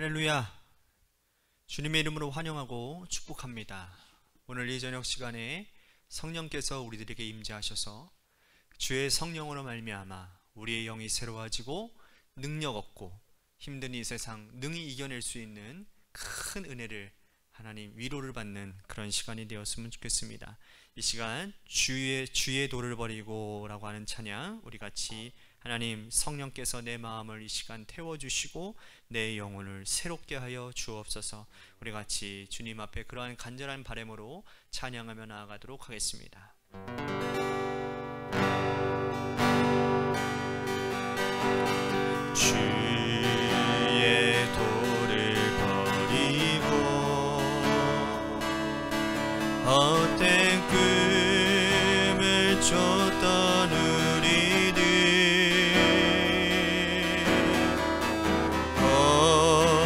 할렐루야. 주님의 이름으로 환영하고 축복합니다. 오늘 이 저녁 시간에 성령께서 우리들에게 임재하셔서 주의 성령으로 말미암아 우리의 영이 새로워지고 능력 얻고 힘든 이 세상 능히 이겨낼 수 있는 큰 은혜를 하나님 위로를 받는 그런 시간이 되었으면 좋겠습니다. 이 시간 주의 도를 버리고 라고 하는 찬양, 우리 같이 하나님 성령께서 내 마음을 이 시간 태워주시고 내 영혼을 새롭게 하여 주옵소서. 우리 같이 주님 앞에 그러한 간절한 바람으로 찬양하며 나아가도록 하겠습니다. 주의 도를 버리고 헛된 꿈을 쫓던 우리들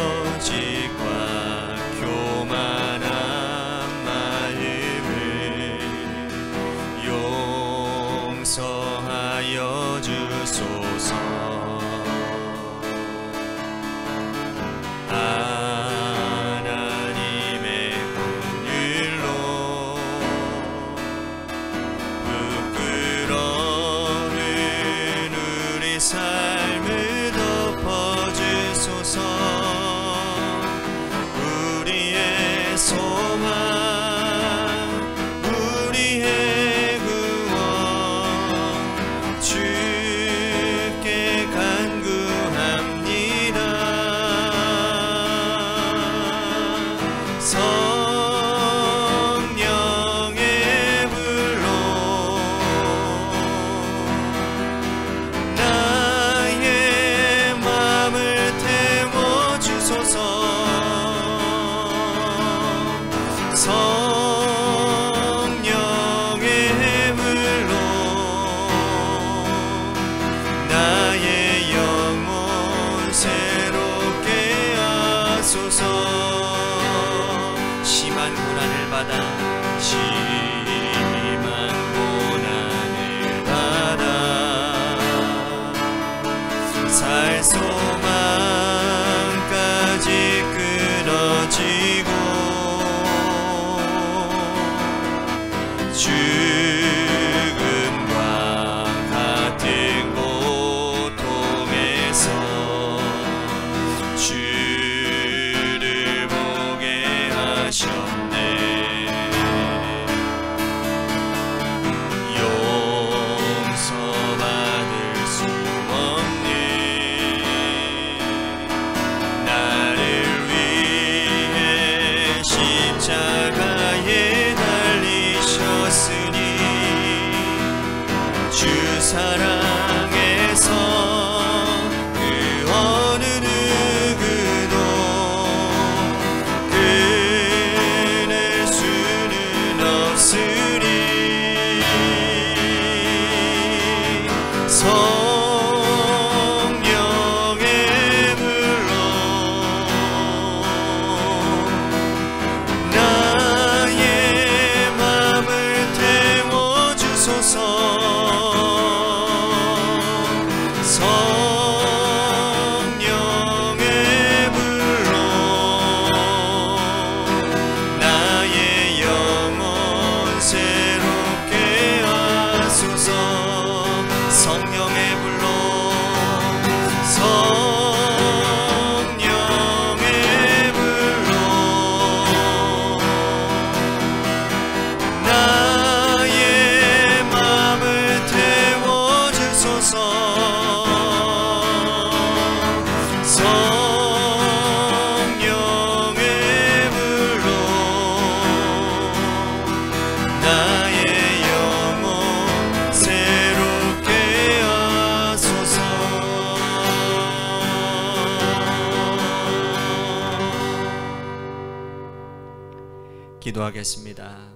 거짓과 교만한 마음을 용서하여 주소서. 삶을 덮어주소서. 우리의 소망, 우리의 구원 주께 간구합니다. 성령의 불로 성령의 불로 나의 영혼 새롭게 하소서. 심한 고난을 받아 살 소망까지 끊어지고 죽음과 같은 고통에서 주를 보게 하셨네. 용서받을 수 없는 나를 위해 십자가에 달리셨으니 주 사랑에서 그 어느 누구도 끊을 수는 없으리. 성령의 불로 나의 마음을 태워주소서. 성령의 불로 나의 영혼 새롭게 하소서. 성령의 불로 성령의 불로 나의 마음을 태워주소서. 성령의 불로 나의 영혼 새롭게 하소서. 기도하겠습니다.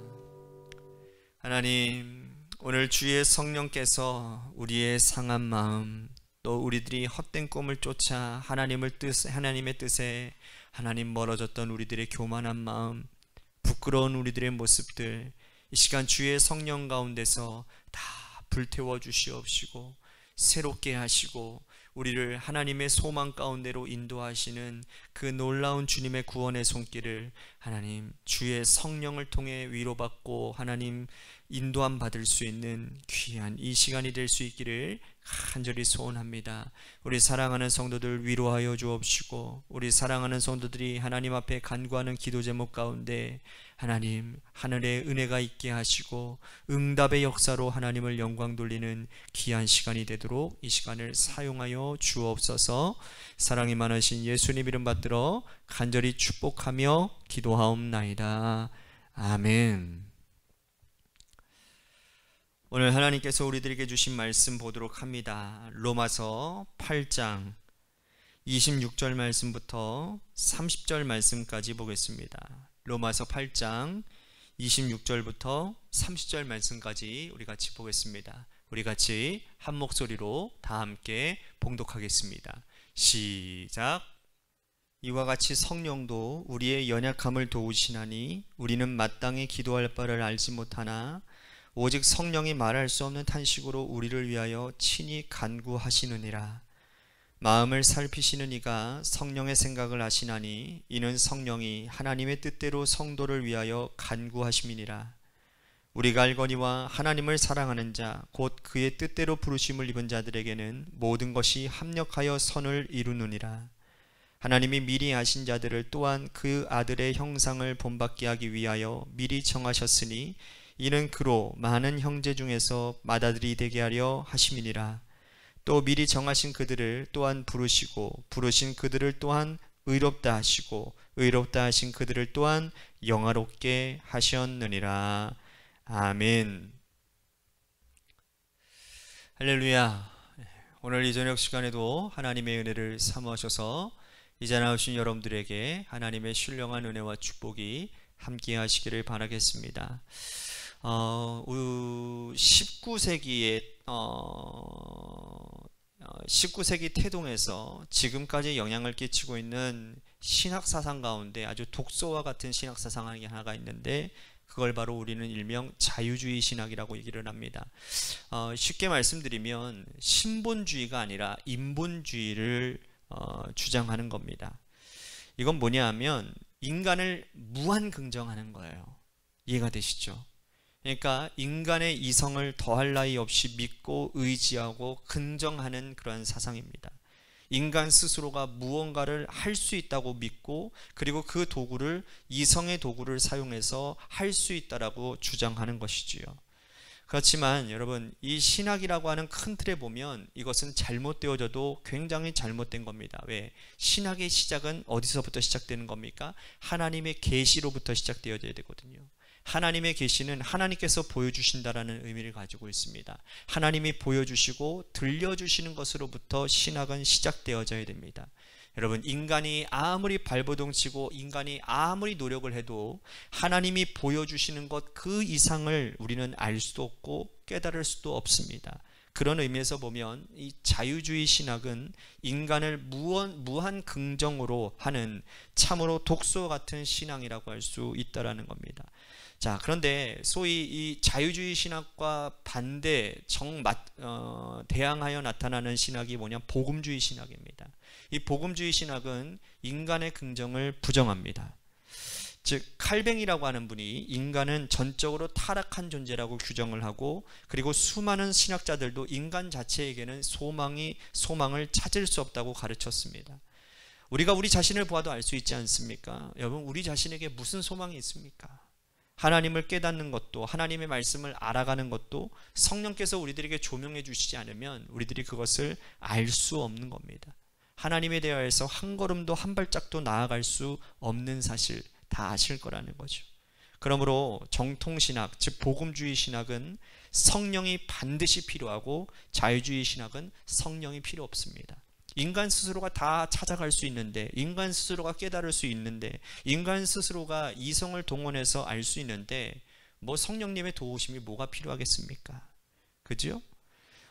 하나님, 오늘 주의 성령께서 우리의 상한 마음, 또 우리들이 헛된 꿈을 쫓아 하나님의 뜻에 하나님 멀어졌던 우리들의 교만한 마음, 부끄러운 우리들의 모습들, 이 시간 주의 성령 가운데서 다 불태워 주시옵시고 새롭게 하시고 우리를 하나님의 소망 가운데로 인도하시는 그 놀라운 주님의 구원의 손길을 하나님 주의 성령을 통해 위로받고 하나님 인도함 받을 수 있는 귀한 이 시간이 될 수 있기를 간절히 소원합니다. 우리 사랑하는 성도들 위로하여 주옵시고, 우리 사랑하는 성도들이 하나님 앞에 간구하는 기도 제목 가운데 하나님 하늘의 은혜가 있게 하시고 응답의 역사로 하나님을 영광 돌리는 귀한 시간이 되도록 이 시간을 사용하여 주옵소서. 사랑이 많으신 예수님 이름 받들어 간절히 축복하며 기도하옵나이다. 아멘. 오늘 하나님께서 우리들에게 주신 말씀 보도록 합니다. 로마서 8장 26절 말씀부터 30절 말씀까지 보겠습니다. 로마서 8장 26절부터 30절 말씀까지 우리 같이 보겠습니다. 우리 같이 한 목소리로 다 함께 봉독하겠습니다. 시작. 이와 같이 성령도 우리의 연약함을 도우시나니 우리는 마땅히 기도할 바를 알지 못하나 오직 성령이 말할 수 없는 탄식으로 우리를 위하여 친히 간구하시느니라. 마음을 살피시는 이가 성령의 생각을 아시나니 이는 성령이 하나님의 뜻대로 성도를 위하여 간구하심이니라. 우리가 알거니와 하나님을 사랑하는 자 곧 그의 뜻대로 부르심을 입은 자들에게는 모든 것이 합력하여 선을 이루느니라. 하나님이 미리 아신 자들을 또한 그 아들의 형상을 본받게 하기 위하여 미리 정하셨으니 이는 그로 많은 형제 중에서 맏아들이 되게 하려 하심이니라. 또 미리 정하신 그들을 또한 부르시고 부르신 그들을 또한 의롭다 하시고 의롭다 하신 그들을 또한 영화롭게 하셨느니라. 아멘. 할렐루야. 오늘 이 저녁 시간에도 하나님의 은혜를 사모하셔서 이 자리에 나오신 여러분들에게 하나님의 신령한 은혜와 축복이 함께 하시기를 바라겠습니다. 19세기 태동에서 지금까지 영향을 끼치고 있는 신학사상 가운데 아주 독소와 같은 신학사상이 하나가 있는데 그걸 바로 우리는 일명 자유주의 신학이라고 얘기를 합니다. 쉽게 말씀드리면 신본주의가 아니라 인본주의를 주장하는 겁니다. 이건 뭐냐 하면 인간을 무한 긍정하는 거예요. 이해가 되시죠? 그러니까 인간의 이성을 더할 나위 없이 믿고 의지하고 긍정하는 그런 사상입니다. 인간 스스로가 무언가를 할 수 있다고 믿고 그리고 그 도구를 이성의 도구를 사용해서 할 수 있다라고 주장하는 것이지요. 그렇지만 여러분 이 신학이라고 하는 큰 틀에 보면 이것은 잘못되어져도 굉장히 잘못된 겁니다. 왜? 신학의 시작은 어디서부터 시작되는 겁니까? 하나님의 계시로부터 시작되어져야 되거든요. 하나님의 계시는 하나님께서 보여주신다라는 의미를 가지고 있습니다. 하나님이 보여주시고 들려주시는 것으로부터 신학은 시작되어져야 됩니다. 여러분 인간이 아무리 발버둥치고 인간이 아무리 노력을 해도 하나님이 보여주시는 것 그 이상을 우리는 알 수도 없고 깨달을 수도 없습니다. 그런 의미에서 보면 이 자유주의 신학은 인간을 무한 긍정으로 하는 참으로 독소 같은 신앙이라고 할 수 있다라는 겁니다. 자, 그런데 소위 이 자유주의 신학과 반대 대항하여 나타나는 신학이 뭐냐? 복음주의 신학입니다. 이 복음주의 신학은 인간의 긍정을 부정합니다. 즉 칼뱅이라고 하는 분이 인간은 전적으로 타락한 존재라고 규정을 하고 그리고 수많은 신학자들도 인간 자체에게는 소망을 찾을 수 없다고 가르쳤습니다. 우리가 우리 자신을 보아도 알 수 있지 않습니까? 여러분 우리 자신에게 무슨 소망이 있습니까? 하나님을 깨닫는 것도 하나님의 말씀을 알아가는 것도 성령께서 우리들에게 조명해 주시지 않으면 우리들이 그것을 알 수 없는 겁니다. 하나님에 대하여서 한 걸음도 한 발짝도 나아갈 수 없는 사실 다 아실 거라는 거죠. 그러므로 정통신학 즉 복음주의 신학은 성령이 반드시 필요하고 자유주의 신학은 성령이 필요 없습니다. 인간 스스로가 다 찾아갈 수 있는데 인간 스스로가 깨달을 수 있는데 인간 스스로가 이성을 동원해서 알 수 있는데 뭐 성령님의 도우심이 뭐가 필요하겠습니까? 그죠?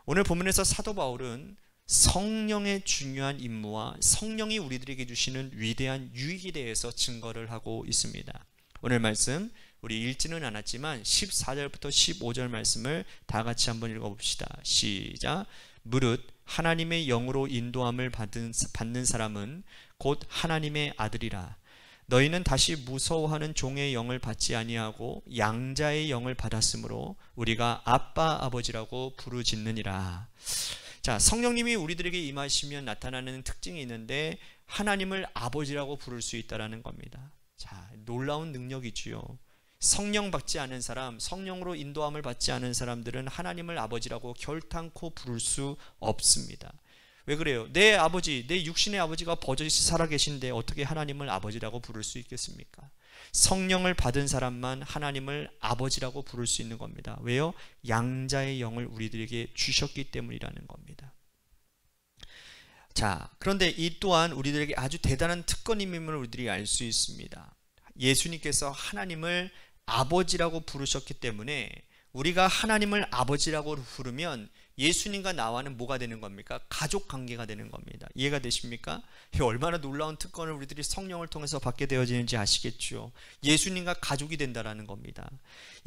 오늘 본문에서 사도 바울은 성령의 중요한 임무와 성령이 우리들에게 주시는 위대한 유익에 대해서 증거를 하고 있습니다. 오늘 말씀 우리 읽지는 않았지만 14절부터 15절 말씀을 다 같이 한번 읽어봅시다. 시작. 무릇 하나님의 영으로 인도함을 받는 사람은 곧 하나님의 아들이라. 너희는 다시 무서워하는 종의 영을 받지 아니하고 양자의 영을 받았으므로 우리가 아빠 아버지라고 부르짖느니라. 자, 성령님이 우리들에게 임하시면 나타나는 특징이 있는데 하나님을 아버지라고 부를 수 있다는 겁니다. 자, 놀라운 능력이지요. 성령 받지 않은 사람, 성령으로 인도함을 받지 않은 사람들은 하나님을 아버지라고 결탄코 부를 수 없습니다. 왜 그래요? 내 아버지, 내 육신의 아버지가 버젓이 살아계신데 어떻게 하나님을 아버지라고 부를 수 있겠습니까? 성령을 받은 사람만 하나님을 아버지라고 부를 수 있는 겁니다. 왜요? 양자의 영을 우리들에게 주셨기 때문이라는 겁니다. 자, 그런데 이 또한 우리들에게 아주 대단한 특권임을 우리들이 알 수 있습니다. 예수님께서 하나님을 아버지라고 부르셨기 때문에 우리가 하나님을 아버지라고 부르면 예수님과 나와는 뭐가 되는 겁니까? 가족 관계가 되는 겁니다. 이해가 되십니까? 얼마나 놀라운 특권을 우리들이 성령을 통해서 받게 되어지는지 아시겠죠? 예수님과 가족이 된다는 겁니다.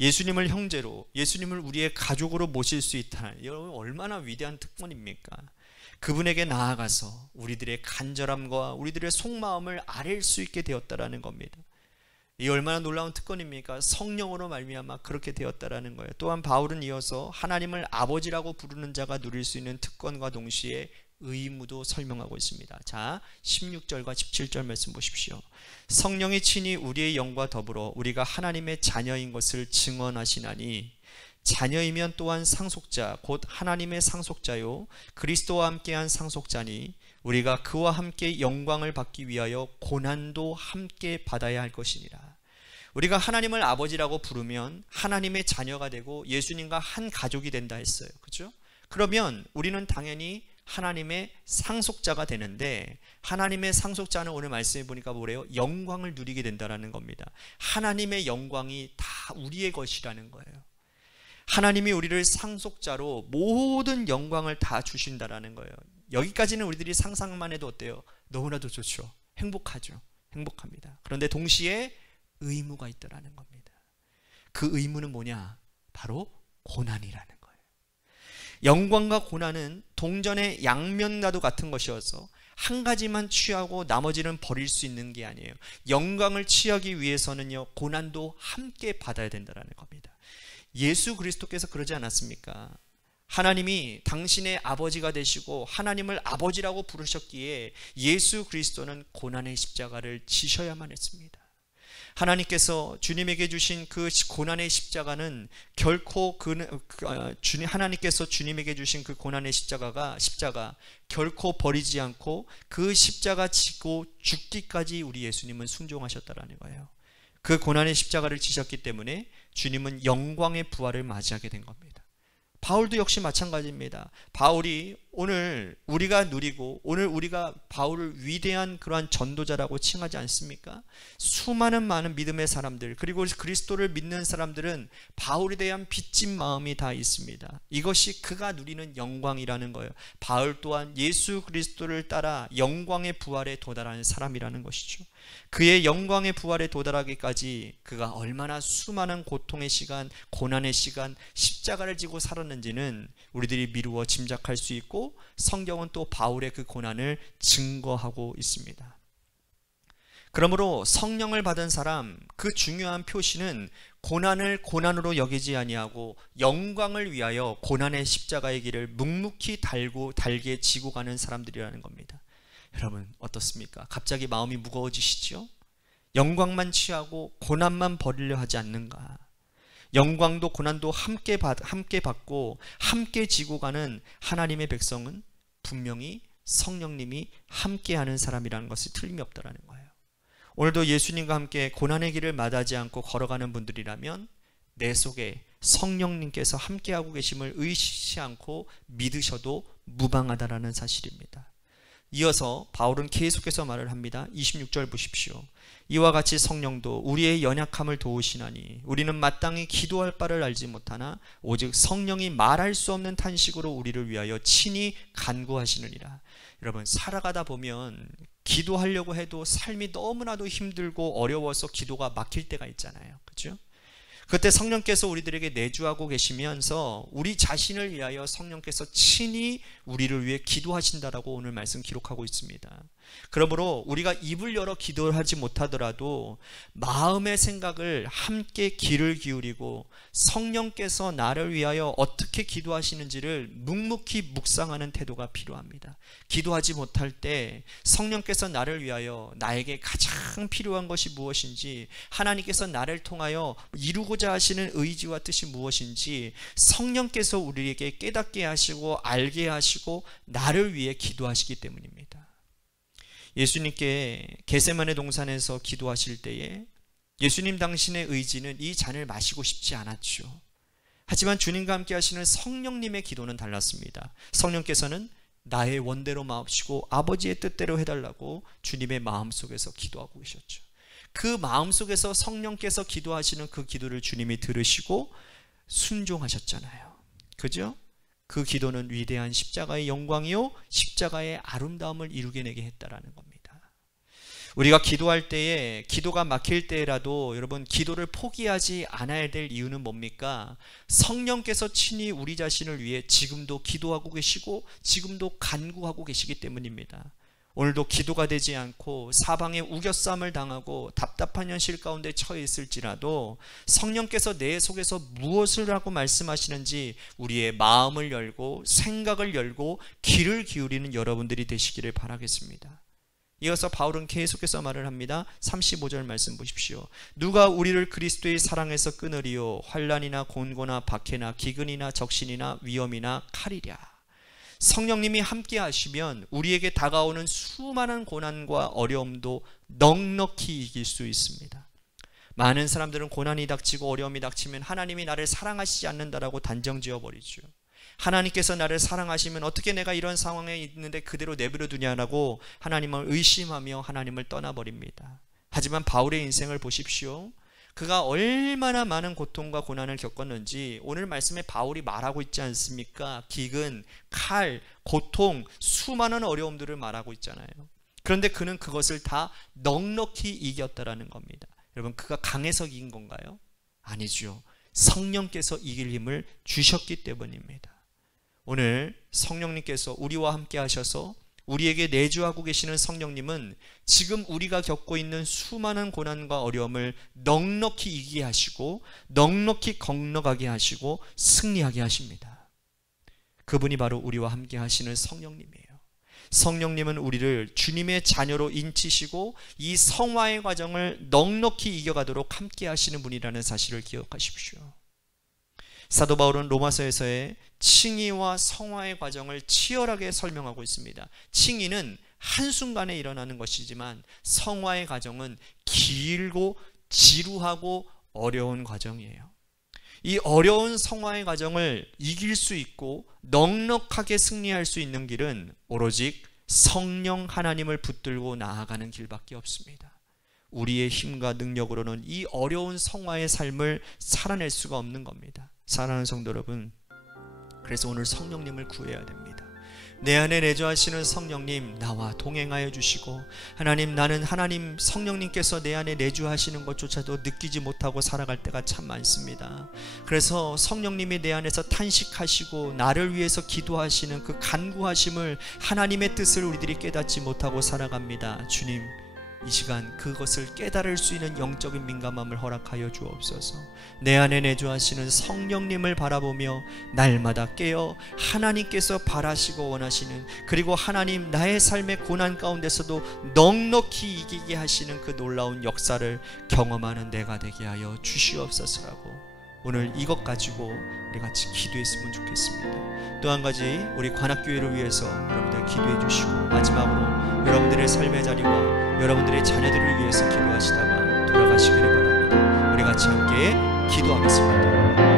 예수님을 형제로, 예수님을 우리의 가족으로 모실 수 있다. 여러분, 얼마나 위대한 특권입니까? 그분에게 나아가서 우리들의 간절함과 우리들의 속마음을 아뢰일 수 있게 되었다는 겁니다. 이 얼마나 놀라운 특권입니까? 성령으로 말미암아 그렇게 되었다라는 거예요. 또한 바울은 이어서 하나님을 아버지라고 부르는 자가 누릴 수 있는 특권과 동시에 의무도 설명하고 있습니다. 자, 16절과 17절 말씀 보십시오. 성령이 친히 우리의 영과 더불어 우리가 하나님의 자녀인 것을 증언하시나니 자녀이면 또한 상속자 곧 하나님의 상속자요 그리스도와 함께한 상속자니 우리가 그와 함께 영광을 받기 위하여 고난도 함께 받아야 할 것이니라. 우리가 하나님을 아버지라고 부르면 하나님의 자녀가 되고 예수님과 한 가족이 된다 했어요. 그렇죠? 그러면 우리는 당연히 하나님의 상속자가 되는데 하나님의 상속자는 오늘 말씀해 보니까 뭐래요? 영광을 누리게 된다는 겁니다. 하나님의 영광이 다 우리의 것이라는 거예요. 하나님이 우리를 상속자로 모든 영광을 다 주신다라는 거예요. 여기까지는 우리들이 상상만 해도 어때요? 너무나도 좋죠. 행복하죠. 행복합니다. 그런데 동시에 의무가 있다라는 겁니다. 그 의무는 뭐냐? 바로 고난이라는 거예요. 영광과 고난은 동전의 양면과도 같은 것이어서 한 가지만 취하고 나머지는 버릴 수 있는 게 아니에요. 영광을 취하기 위해서는요, 고난도 함께 받아야 된다는 겁니다. 예수 그리스도께서 그러지 않았습니까? 하나님이 당신의 아버지가 되시고 하나님을 아버지라고 부르셨기에 예수 그리스도는 고난의 십자가를 지셔야만 했습니다. 하나님께서 주님에게 주신 그 고난의 십자가는 결코 하나님께서 주님에게 주신 그 고난의 십자가 결코 버리지 않고 그 십자가 지고 죽기까지 우리 예수님은 순종하셨다라는 거예요. 그 고난의 십자가를 지셨기 때문에 주님은 영광의 부활을 맞이하게 된 겁니다. 바울도 역시 마찬가지입니다. 바울이 오늘 우리가 누리고 오늘 우리가 바울을 위대한 그러한 전도자라고 칭하지 않습니까? 수많은 많은 믿음의 사람들 그리고 그리스도를 믿는 사람들은 바울에 대한 빚진 마음이 다 있습니다. 이것이 그가 누리는 영광이라는 거예요. 바울 또한 예수 그리스도를 따라 영광의 부활에 도달하는 사람이라는 것이죠. 그의 영광의 부활에 도달하기까지 그가 얼마나 수많은 고통의 시간, 고난의 시간, 십자가를 지고 살았는지는 우리들이 미루어 짐작할 수 있고 성경은 또 바울의 그 고난을 증거하고 있습니다. 그러므로 성령을 받은 사람 그 중요한 표시는 고난을 고난으로 여기지 아니하고 영광을 위하여 고난의 십자가의 길을 묵묵히 달게 지고 가는 사람들이라는 겁니다. 여러분 어떻습니까? 갑자기 마음이 무거워지시죠? 영광만 취하고 고난만 버리려 하지 않는가? 영광도 고난도 함께 받고 함께 지고 가는 하나님의 백성은 분명히 성령님이 함께하는 사람이라는 것이 틀림이 없다라는 거예요. 오늘도 예수님과 함께 고난의 길을 마다하지 않고 걸어가는 분들이라면 내 속에 성령님께서 함께하고 계심을 의식하지 않고 믿으셔도 무방하다라는 사실입니다. 이어서 바울은 계속해서 말을 합니다. 26절 보십시오. 이와 같이 성령도 우리의 연약함을 도우시나니 우리는 마땅히 기도할 바를 알지 못하나 오직 성령이 말할 수 없는 탄식으로 우리를 위하여 친히 간구하시느니라. 여러분 살아가다 보면 기도하려고 해도 삶이 너무나도 힘들고 어려워서 기도가 막힐 때가 있잖아요. 그렇죠? 그때 성령께서 우리들에게 내주하고 계시면서 우리 자신을 위하여 성령께서 친히 우리를 위해 기도하신다라고 오늘 말씀 기록하고 있습니다. 그러므로 우리가 입을 열어 기도를 하지 못하더라도 마음의 생각을 함께 귀를 기울이고 성령께서 나를 위하여 어떻게 기도하시는지를 묵묵히 묵상하는 태도가 필요합니다. 기도하지 못할 때 성령께서 나를 위하여 나에게 가장 필요한 것이 무엇인지, 하나님께서 나를 통하여 이루고자 하시는 의지와 뜻이 무엇인지 성령께서 우리에게 깨닫게 하시고 알게 하시고 나를 위해 기도하시기 때문입니다. 예수님께 겟세마네 동산에서 기도하실 때에 예수님 당신의 의지는 이 잔을 마시고 싶지 않았죠. 하지만 주님과 함께 하시는 성령님의 기도는 달랐습니다. 성령께서는 나의 원대로 마옵시고 아버지의 뜻대로 해달라고 주님의 마음속에서 기도하고 계셨죠. 그 마음속에서 성령께서 기도하시는 그 기도를 주님이 들으시고 순종하셨잖아요. 그죠? 그 기도는 위대한 십자가의 영광이요 십자가의 아름다움을 이루게내게 했다라는 겁니다. 우리가 기도할 때에, 기도가 막힐 때라도 여러분 기도를 포기하지 않아야 될 이유는 뭡니까? 성령께서 친히 우리 자신을 위해 지금도 기도하고 계시고 지금도 간구하고 계시기 때문입니다. 오늘도 기도가 되지 않고 사방에 우겨싸움을 당하고 답답한 현실 가운데 처해 있을지라도 성령께서 내 속에서 무엇을 하고 말씀하시는지 우리의 마음을 열고 생각을 열고 귀를 기울이는 여러분들이 되시기를 바라겠습니다. 이어서 바울은 계속해서 말을 합니다. 35절 말씀 보십시오. 누가 우리를 그리스도의 사랑에서 끊으리요? 환난이나 곤고나 박해나 기근이나 적신이나 위험이나 칼이랴. 성령님이 함께 하시면 우리에게 다가오는 수많은 고난과 어려움도 넉넉히 이길 수 있습니다. 많은 사람들은 고난이 닥치고 어려움이 닥치면 하나님이 나를 사랑하시지 않는다라고 단정지어 버리죠. 하나님께서 나를 사랑하시면 어떻게 내가 이런 상황에 있는데 그대로 내버려 두냐라고 하나님을 의심하며 하나님을 떠나버립니다. 하지만 바울의 인생을 보십시오. 그가 얼마나 많은 고통과 고난을 겪었는지 오늘 말씀에 바울이 말하고 있지 않습니까? 기근, 칼, 고통, 수많은 어려움들을 말하고 있잖아요. 그런데 그는 그것을 다 넉넉히 이겼다라는 겁니다. 여러분, 그가 강해서 이긴 건가요? 아니죠. 성령께서 이길 힘을 주셨기 때문입니다. 오늘 성령님께서 우리와 함께 하셔서 우리에게 내주하고 계시는 성령님은 지금 우리가 겪고 있는 수많은 고난과 어려움을 넉넉히 이기게 하시고 넉넉히 건너가게 하시고 승리하게 하십니다. 그분이 바로 우리와 함께 하시는 성령님이에요. 성령님은 우리를 주님의 자녀로 인치시고 이 성화의 과정을 넉넉히 이겨가도록 함께 하시는 분이라는 사실을 기억하십시오. 사도 바울은 로마서에서의 칭의와 성화의 과정을 치열하게 설명하고 있습니다. 칭의는 한순간에 일어나는 것이지만 성화의 과정은 길고 지루하고 어려운 과정이에요. 이 어려운 성화의 과정을 이길 수 있고 넉넉하게 승리할 수 있는 길은 오로지 성령 하나님을 붙들고 나아가는 길밖에 없습니다. 우리의 힘과 능력으로는 이 어려운 성화의 삶을 살아낼 수가 없는 겁니다. 사랑하는 성도 여러분, 그래서 오늘 성령님을 구해야 됩니다. 내 안에 내주하시는 성령님 나와 동행하여 주시고, 하나님, 나는 하나님 성령님께서 내 안에 내주하시는 것조차도 느끼지 못하고 살아갈 때가 참 많습니다. 그래서 성령님이 내 안에서 탄식하시고 나를 위해서 기도하시는 그 간구하심을, 하나님의 뜻을 우리들이 깨닫지 못하고 살아갑니다. 주님, 이 시간 그것을 깨달을 수 있는 영적인 민감함을 허락하여 주옵소서. 내 안에 내주하시는 성령님을 바라보며 날마다 깨어 하나님께서 바라시고 원하시는, 그리고 하나님 나의 삶의 고난 가운데서도 넉넉히 이기게 하시는 그 놀라운 역사를 경험하는 내가 되게 하여 주시옵소서라고 오늘 이것 가지고 우리 같이 기도했으면 좋겠습니다. 또 한 가지, 우리 관악교회를 위해서 여러분들 기도해 주시고, 마지막으로 여러분들의 삶의 자리와 여러분들의 자녀들을 위해서 기도하시다가 돌아가시기를 바랍니다. 우리 같이 함께 기도하겠습니다.